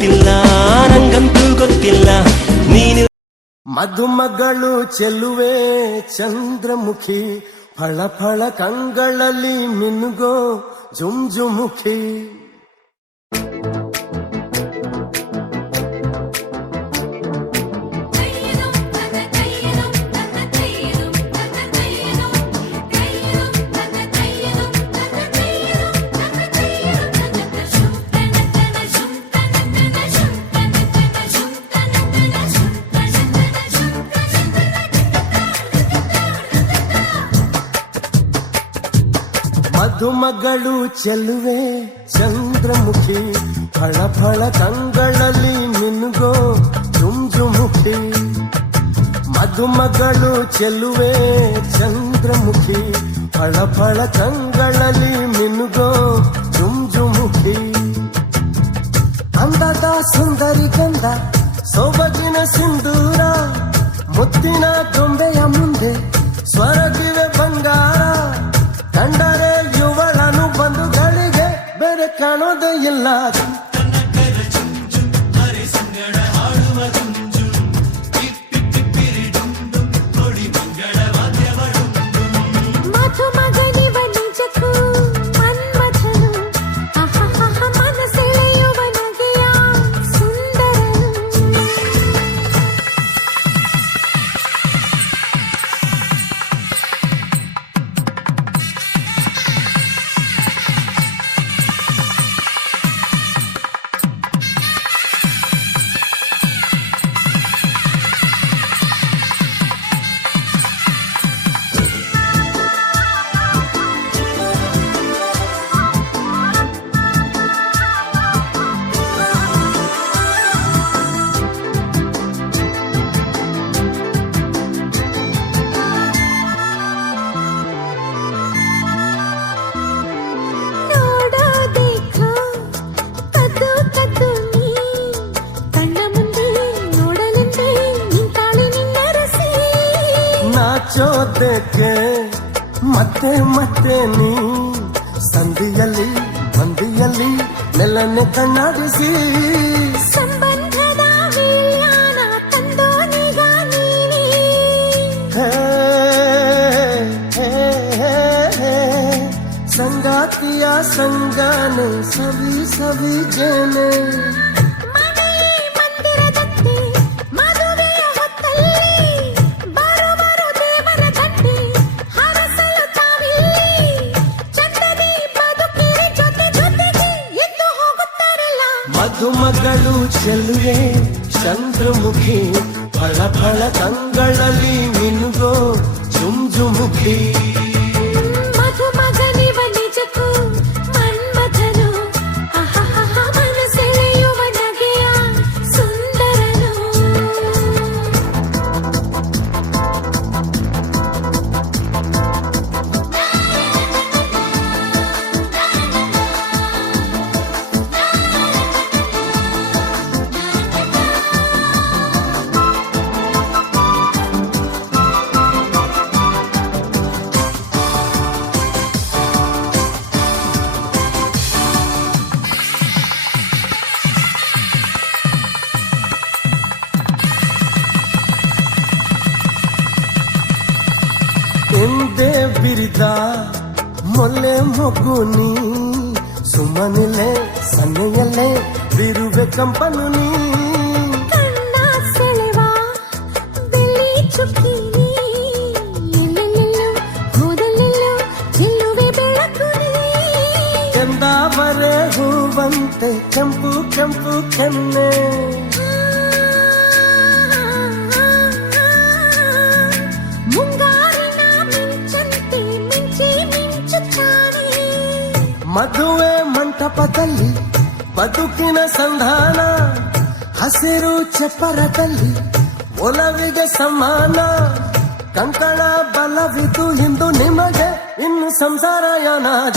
ಗೊತ್ತಿಲ್ಲ ನಂಗಂತೂ ಗೊತ್ತಿಲ್ಲ ನೀನು ಮಧುಮಗಳು ಚೆಲುವೆ ಚಂದ್ರಮುಖಿ ಫಳ ಫಳ ಕಂಗಳಲ್ಲಿ ಮಿನುಗೋ ಜುಂಜುಮುಖಿ ಮಧುಮಗಳು ಚೆಲುವೆ ಚಂದ್ರಮುಖಿ ಫಳ ಫಳ ಕಂಗಳಲ್ಲಿ ಮಿನುಗೋ ಜುಂಜುಮುಖಿ ಮಧುಮಗಳು ಚೆಲುವೆ ಚಂದ್ರಮುಖಿ ಫಳ ಫಳ ಕಂಗಳಲ್ಲಿ ಮಿನುಗೋ ಜುಂಜುಮುಖಿ ಅಂದದ ಸುಂದರಿ ಗಂಧ ಸೊಬಗಿನ ಸಿಂಧೂರ ಮುತ್ತಿನ ಗೊಂಬೆಯ ಮುಂದೆ ಸ್ವರಗಿವೆ ಬಂಗಾರ ಕಂಡರೆ ಯುವಳನು ಬಂಧುಗಳಿಗೆ ಬೇರೆ ಕಾಣೋದೇ ಇಲ್ಲ ನಾಚೋದಕ್ಕೆ ಮತ್ತೆ ಮತ್ತೆ ನೀ ಸಂಧಿಯಲ್ಲಿ ಮಂದಿಯಲ್ಲಿ ನೆಲನೆ ಕಣ್ಣಾಡಿಸಿ ಸಂಬಂಧದ ವಿಳ್ಯಾನ ತಂದೋನಿಗ ನೀನೇ ಸಂಗಾತಿಯ ಸಂಗಾನೆ ಸವಿ ಸವಿ ಜೇನೆ ಮಧುಮಗಳು ಚೆಲುವೆ ಚಂದ್ರಮುಖಿ ಫಳ ಫಳ ಕಂಗಳಲ್ಲಿ ಮಿನುಗೋ ಜುಂಜುಮುಖಿ ಮಧುಮಗನಿವ ನಿಜಕ್ಕೂ ಮನ್ಮಥನು ಮನಸೆಳೆಯುವ ನಗೆಯ ಸುಂದರನು ಎಂದೇ ಬಿರಿದ ಮೊಲ್ಲೆ ಮೊಗ್ಗುನಿ ಸುಮ್ಮನಿಲೆ ಸನ್ನೆಯಲ್ಲೇ ಬಿರುವೆ ಕಂಪನು ನೀ ಕಣ್ಣ ಸೆಳೆವ ಬೆಳ್ಳಿ ಚುಕ್ಕಿ ಎಲ್ಲೆಲ್ಲೆಲ್ಲೋ ಹೋದಲ್ಲೆಲ್ಲೋ ಚೆಲ್ಲುವೆ ಬೆಳಕು ಕೆಂದಾವರೆ ಹೂವಂತೆ ಕೆಂಪು ಕೆಂಪು ಕೆನ್ನೆ ಮದುವೆ ಮಂಟಪದಲ್ಲಿ ಬದುಕಿನ ಸಂಧಾನ ಹಸಿರು ಚಪ್ಪರದಲ್ಲಿ ಒಲವಿಗೆ ಸಮಾನ ಕಂಕಣ ಬಲವಿದು ಇಂದು ನಿಮಗೆ ಇನ್ನು ಸಂಸಾರ ಯಾನಾದ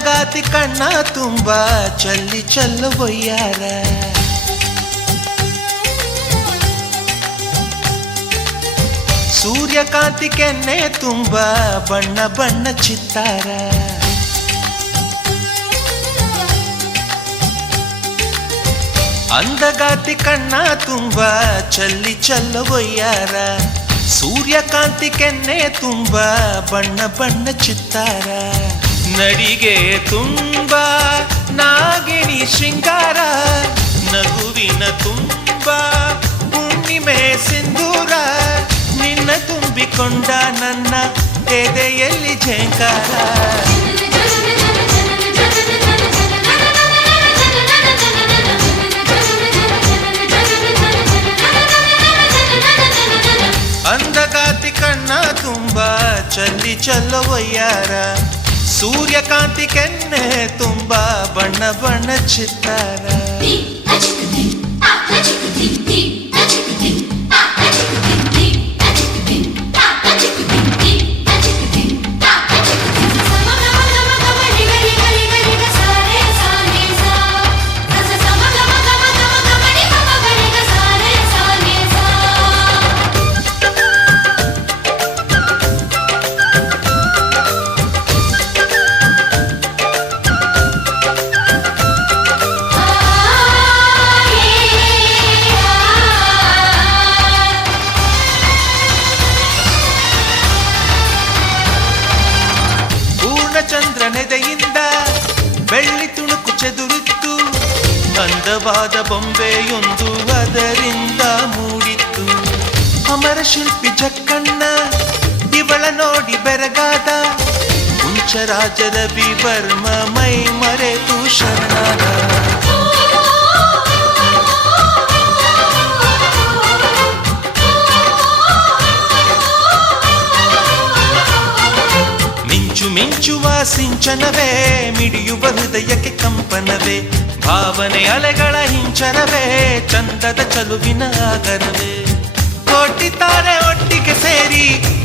ಅಂದಗಾತಿ ಕಣ್ಣ ತುಂಬ ಚಲ್ಲಿ ಚೆಲ್ಲುವಯ್ಯಾರ ಸೂರ್ಯಕಾಂತಿ ಕೆನ್ನೆ ತುಂಬ ಬಣ್ಣ ಬಣ್ಣ ಚಿತ್ತಾರ ಅಂದಗಾತಿ ಕಣ್ಣ ತುಂಬ ಚಲ್ಲಿ ಚೆಲ್ಲುವಯ್ಯಾರ ಸೂರ್ಯಕಾಂತಿ ಕೆನ್ನೆ ತುಂಬ ಬಣ್ಣ ಬಣ್ಣ ಚಿತ್ತಾರ ನಡಿಗೆ ತುಂಬ ನಾಗಿಣಿ ಶೃಂಗಾರ ನಗುವಿನ ತುಂಬ ಹುಣ್ಣಿಮೆ ಸಿಂಧೂರ ನಿನ್ನ ತುಂಬಿಕೊಂಡ ನನ್ನ ಎದೆಯಲ್ಲಿ ಝೇಂಕಾರ ಅಂದಗಾತಿ ಕಣ್ಣ ತುಂಬ ಚಲ್ಲಿ ಚೆಲ್ಲುವಯ್ಯಾರ ಸೂರ್ಯಕಾಂತಿ ಕೆನ್ನೆ ತುಂಬ ಬಣ್ಣ ಬಣ್ಣ ಚಿತ್ತಾರ ಚಂದ್ರನೆದೆಯಿಂದ ಬೆಳ್ಳಿ ತುಣುಕು ಚೆದುರಿತ್ತು ಅಂದವಾದ ಬೊಂಬೆಯೊಂದು ಅದರಿಂದ ಮೂಡಿತ್ತು ಅಮರ ಶಿಲ್ಪಿ ಜಕ್ಕಣ್ಣ ಇವಳ ನೋಡಿ ಬೆರಗಾದ ಹುಂಚರಾಜದ ಬಿಬರ್ಮ ಮೈ ಮರೆತು ಶರಣಾದ ಮಿಂಚುವ ಸಿಂಚನವೇ ಮಿಡಿಯುವ ಹೃದಯಕ್ಕೆ ಕಂಪನವೇ ಭಾವನೆ ಅಲೆಗಳ ಹಿಂಚನವೇ ಚಂದದ ಚಲುವಿನ ಆಗರವೇ ಕೋಟಿ ತಾರೆ ಒಟ್ಟಿಗೆ ಸೇರಿ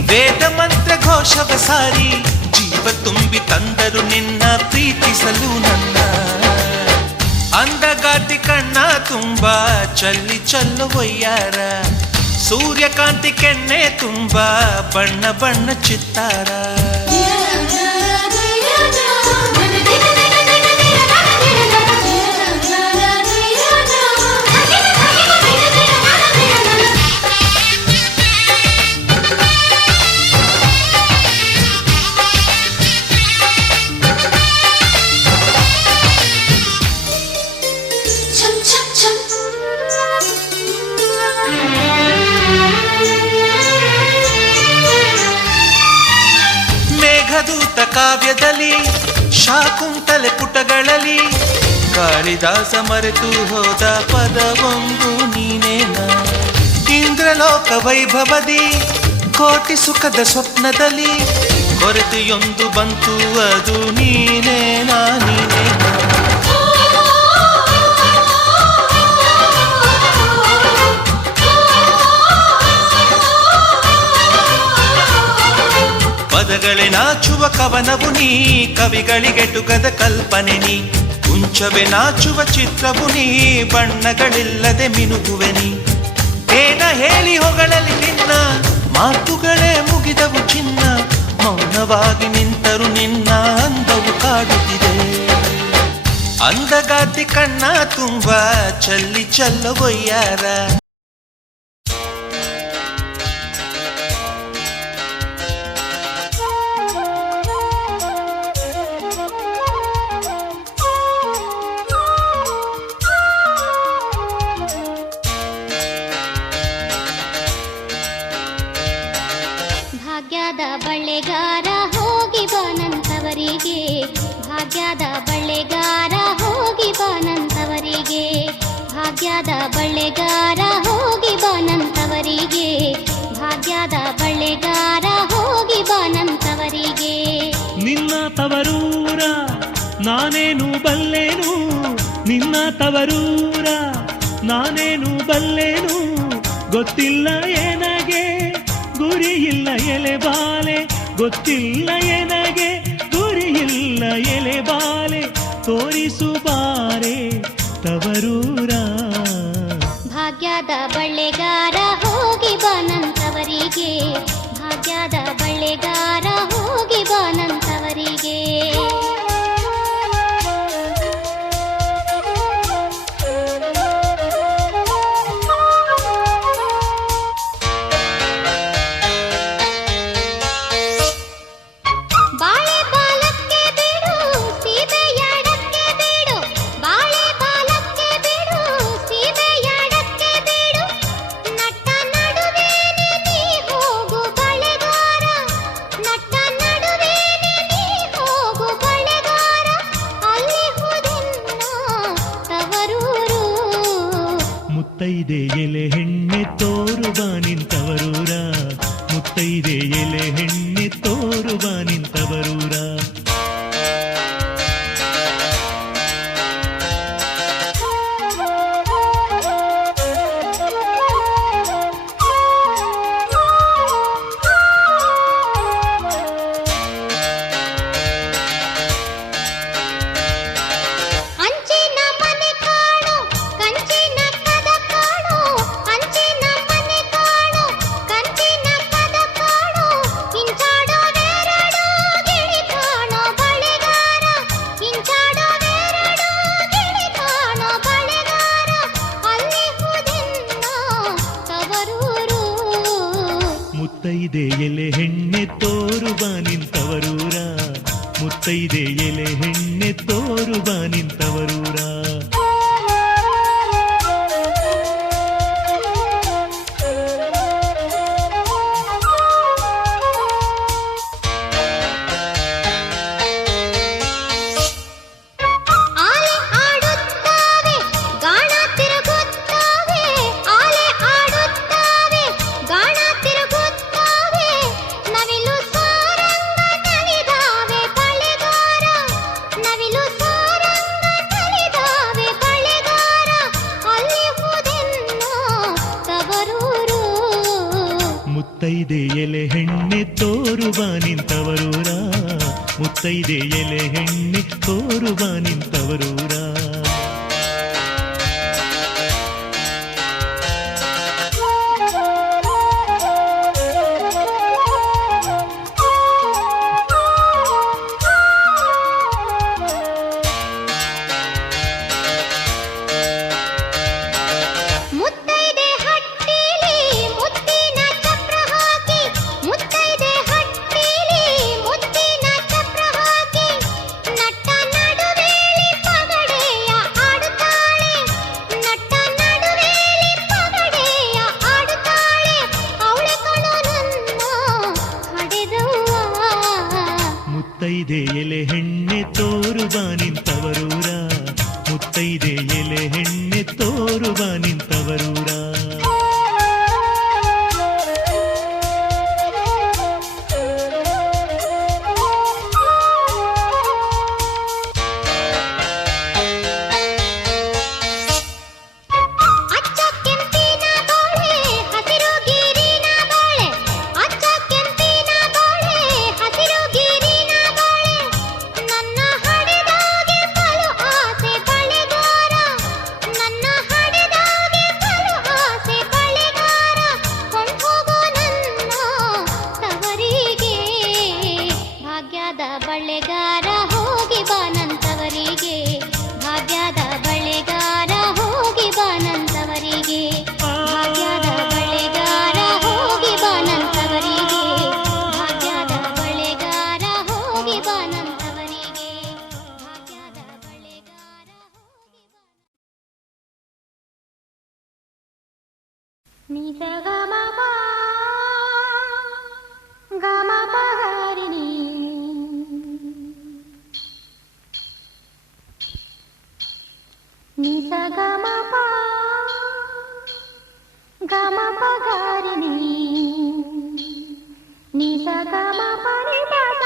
ವೇದ ಮಂತ್ರ ಘೋಷವ ಸಾರಿ ಜೀವ ತುಂಬಿ ತಂದರು ನಿನ್ನ ಪ್ರೀತಿಸಲು ನನ್ನ ಅಂದಗಾತಿ ಕಣ್ಣ ತುಂಬ ಚಲ್ಲಿ ಚೆಲ್ಲುವಯ್ಯಾರ ಸೂರ್ಯಕಾಂತಿ ಕೆನ್ನೆ ತುಂಬ ಬಣ್ಣ ಬಣ್ಣ ಚಿತ್ತಾರ ಮೇಘದೂತ ಕಾವ್ಯದಲ್ಲಿ ಶಾಕುಂತಲೆ ಪುಟಗಳಲ್ಲಿ ಕಾಳಿದಾಸ ಮರೆತು ಹೋದ ಪದವೊಂದು ನೀನೇನ ಇಂದ್ರಲೋಕ ವೈಭವದಿ ಕೋಟಿ ಸುಖದ ಸ್ವಪ್ನದಲ್ಲಿ ಕೊರತೆಯೊಂದು ಬಂತು ಅದು ನೀನೇನಾ ನೀನೇನಾ ಪದಗಳೇ ನಾಚುವ ಕವನವು ನೀ ಕವಿಗಳಿಗೆಟುಕದ ಕಲ್ಪನೆ ನೀ ಕುಂಚವೇ ನಾಚುವ ಚಿತ್ರವು ನೀ ಬಣ್ಣಗಳಿಲ್ಲದೆ ಮಿನುಗುವೆ ನೀ ಏನ ಹೇಳಿ ಹೊಗಳಲಿ ನಿನ್ನ ಮಾತುಗಳೇ ಮುಗಿದವು ಚಿನ್ನ ಮೌನವಾಗಿ ನಿಂತರು ನಿನ್ನ ಅಂದವು ಕಾಡುತ್ತಿದೆ ಅಂದಗಾತಿ ಕಣ್ಣ ತುಂಬ ಚಲ್ಲಿ ಚೆಲ್ಲುವಯ್ಯಾರ ಭಾಗ್ಯದ ಬಳ್ಳೆಗಾರ ಹೋಗಿ ಬಾನಂತವರಿಗೆ ಭಾಗ್ಯದ ಬಳ್ಳೆಗಾರ ಹೋಗಿ ಬಾನಂತವರಿಗೆ ಭಾಗ್ಯದ ಬಳ್ಳೆಗಾರ ಹೋಗಿ ಬಾನಂತವರಿಗೆ ಭಾಗ್ಯದ ಬಳ್ಳೆಗಾರ ಹೋಗಿ ಬಾನಂತವರಿಗೆ ನಿನ್ನ ತವರೂರ ನಾನೇನು ಬಲ್ಲೆನು ನಿನ್ನ ತವರೂರ ನಾನೇನು ಬಲ್ಲೆನು ಗೊತ್ತಿಲ್ಲ ಏನಗೆ ಗುರಿ ಇಲ್ಲ ಎಲೆ ಬಾಲೆ ಗೊತ್ತಿಲ್ಲ ಏನಗೆ ಗುರಿ ಇಲ್ಲ ಎಲೆ ಬಾಲೆ ತೋರಿಸು ಬಾರೆ ತವರೂರ. ಭಾಗ್ಯದ ಬಳ್ಳೆಗಾರ ಹೋಗಿ ಬಾನಂತವರಿಗೆ, ಭಾಗ್ಯದ ಬಳ್ಳೆಗಾರ ಹೋಗಿ ಬಾನಂತವರಿಗೆ. ಮುತ್ತೈದೆ ಎಲೆ ಹೆಣ್ಣೆ ತೋರು ಬಾ ನಿಂತವರೂರ, ಮುತ್ತೈದೆ ಎಲೆ ಹೆಣ್ಣೆ ತೋರು ಬಾ ನಿಂತವರೂರ. ಮುತ್ತೈದೆ ಎಲೆ ಹೆಣ್ಣೆ ತೋರು ಬಾ ನಿಂತವರೂರ, ಮುತ್ತೈದೆ ಎಲೆ ಹೆಣ್ಣೆ ತೋರು ಬಾ ನಿಂತವರೂರ. ಮುತ್ತೈದೆ ಎಲೆ ಹೆಣ್ಣೆ ತೋರು ಬಾ ನಿಂತವರೂರ, ಮುತ್ತೈದೆ ಎಲೆ ಹೆಣ್ಣೆ ತೋರು ಬಾ ನಿಂತವರೂರ. ಮುತ್ತೈದೆ ಎಲೆ ಹೆಣ್ಣೆ ತೋರು ಬಾ ನಿಂತವರೂರ, ಮುತ್ತೈದೆ ಎಲೆ ಹೆಣ್ಣೆ ತೋರು ಬಾ ನಿಂತವರೂರ. ಬಳ್ಳೆಗಾರ ಹೋಗಿ ಬಾನಂತವರಿಗೆ, ಭಾಗ್ಯದ ಬಳ್ಳೆಗಾರ ಹೋಗಿ ಬಾನಂತವರಿಗೆ, ಭಾಗ್ಯದ ಬಳ್ಳೆಗಾರ ಹೋಗಿ ಬಾನಂತವರಿಗೆ, ಭಾಗ್ಯದ ಬಳ್ಳೆಗಾರ ಹೋಗಿ ಬಾನಂತವರಿಗೆ, ಭಾಗ್ಯದ ಬಳ್ಳೆಗಾರ ಹೋಗಿ ನಿಜಗಮಪ ಗಮಪಗಾರಿಣಿ ನಿಸಗಮಪ ಗಮಪಗಾರಿಣಿ ನಿಸಗಮಪ ನಿಪದ.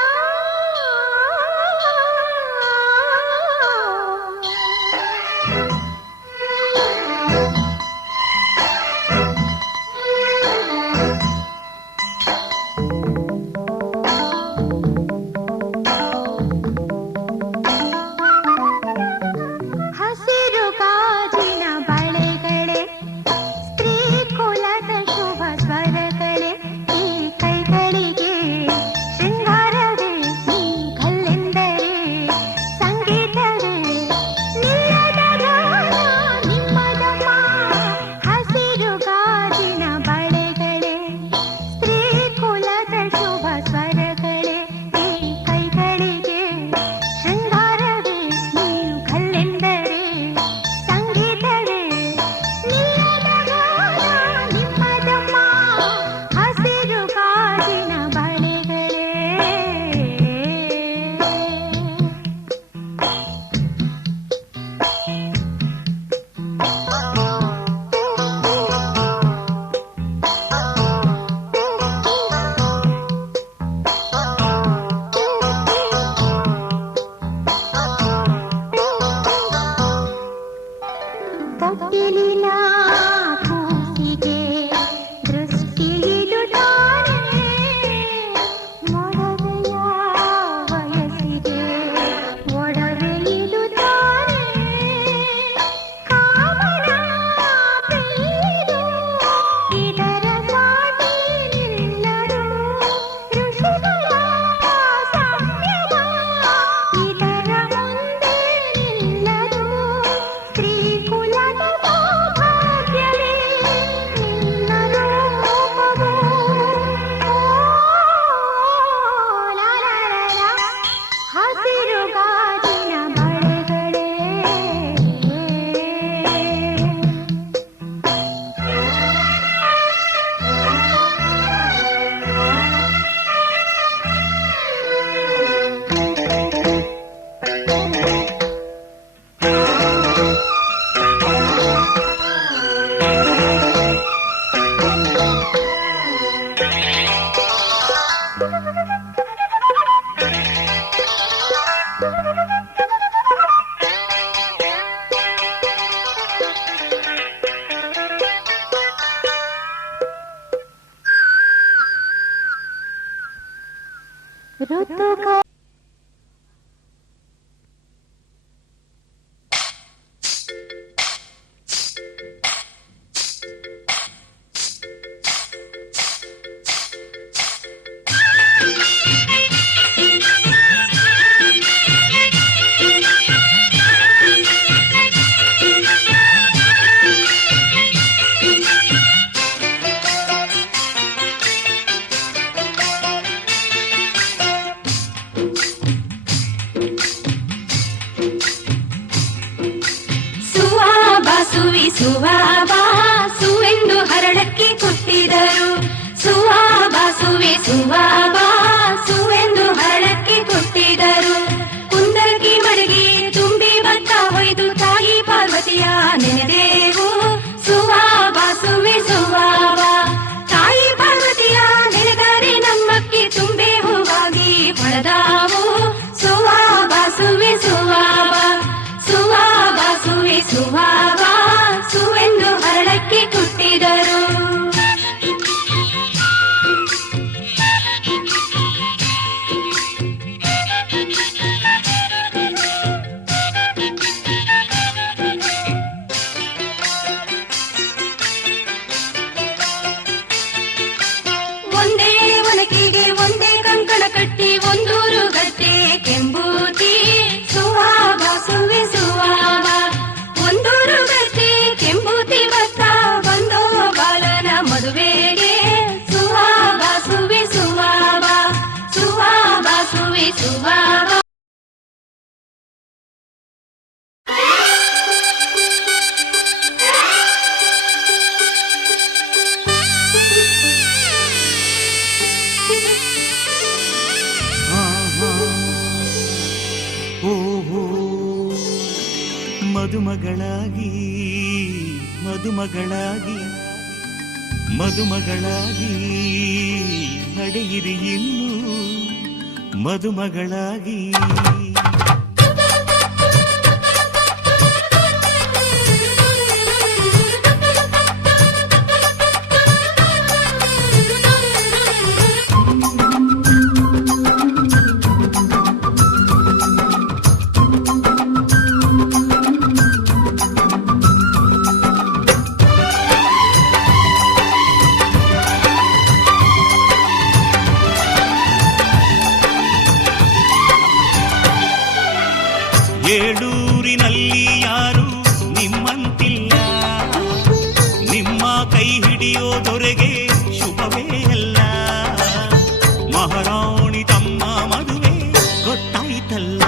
ಋತುಗ ಸುವಾಬಾ ಸುವೆಂದು ಹರಳಕ್ಕೆ ಕೊಟ್ಟಿದರು. ಸುವಾಬಾ ಸುವಾಬಾ ಸುವೆಂದು ಹರಳಕ್ಕೆ ಕೊಟ್ಟಿದರು. ಕುಂದರಗಿ ಮಡಗಿ ತುಂಬಿ ಭತ್ತ ಹೊಯ್ದು ತಾಯಿ ಪಾರ್ವತಿಯ ನೆನೆದೇವು. ಸುವಾಬಾ ಸುವಾಬಾ ತಾಯಿ ಪಾರ್ವತಿಯ ನೆನೆದರೆ ನಮ್ಮಕ್ಕಿ ತುಂಬೆ ಹೂವಾಗಿ ಹೊಳೆದಾವು. ಸುವಾಬಾ ಸುವಾಬಾ ಸುವಾಬಾ ಸುವಾಬಾ ಸುವೆಂದು ಹರಳಕ್ಕೆ ಕೊಟ್ಟಿದರು. ಒಂದೇ ಒನಕೆಗೆ ಒಂದೇ ಕಂಕಣ ಕಟ್ಟಿ ಒಂದೂರು ಗಟ್ಟೆ ಕೆಂಬೂತಿ. ಸುವಾಬಾ ಸುವಾಬಾ ಒಂದೂರು ಗಟ್ಟೆ ಕೆಂಬೂತಿ ಭತ್ತ ಬಂದೋ ಬಾಲನ ಮದುವೆಗೆ. ಸುವಾಬಾ ಸುವಾಬಾ ಸುವಾಬಾ ಸುವಾಬಾ ಓಹೋ ಮದುಮಗಳಾಗಿ ಮದುಮಗಳಾಗಿ ಮದುಮಗಳಾಗಿ ನಡೆಯಿರಿ ಇನ್ನು ಮದುಮಗಳಾಗಿ. ಏಳೂರಿನಲ್ಲಿ ಯಾರು ನಿಮ್ಮಂತಿಲ್ಲ, ನಿಮ್ಮ ಕೈ ಹಿಡಿಯೋದೊರೆಗೆ ಶುಭವೇ ಅಲ್ಲ. ಮಹಾರಾಣಿ ತಮ್ಮ ಮದುವೆ ಗೊತ್ತಾಯ್ತಲ್ಲ,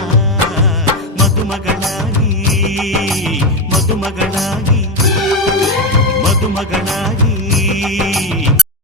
ಮದುಮಗಳಾಗಿ ಮದುಮಗಳಾಗಿ ಮದುಮಗಳಾಗಿ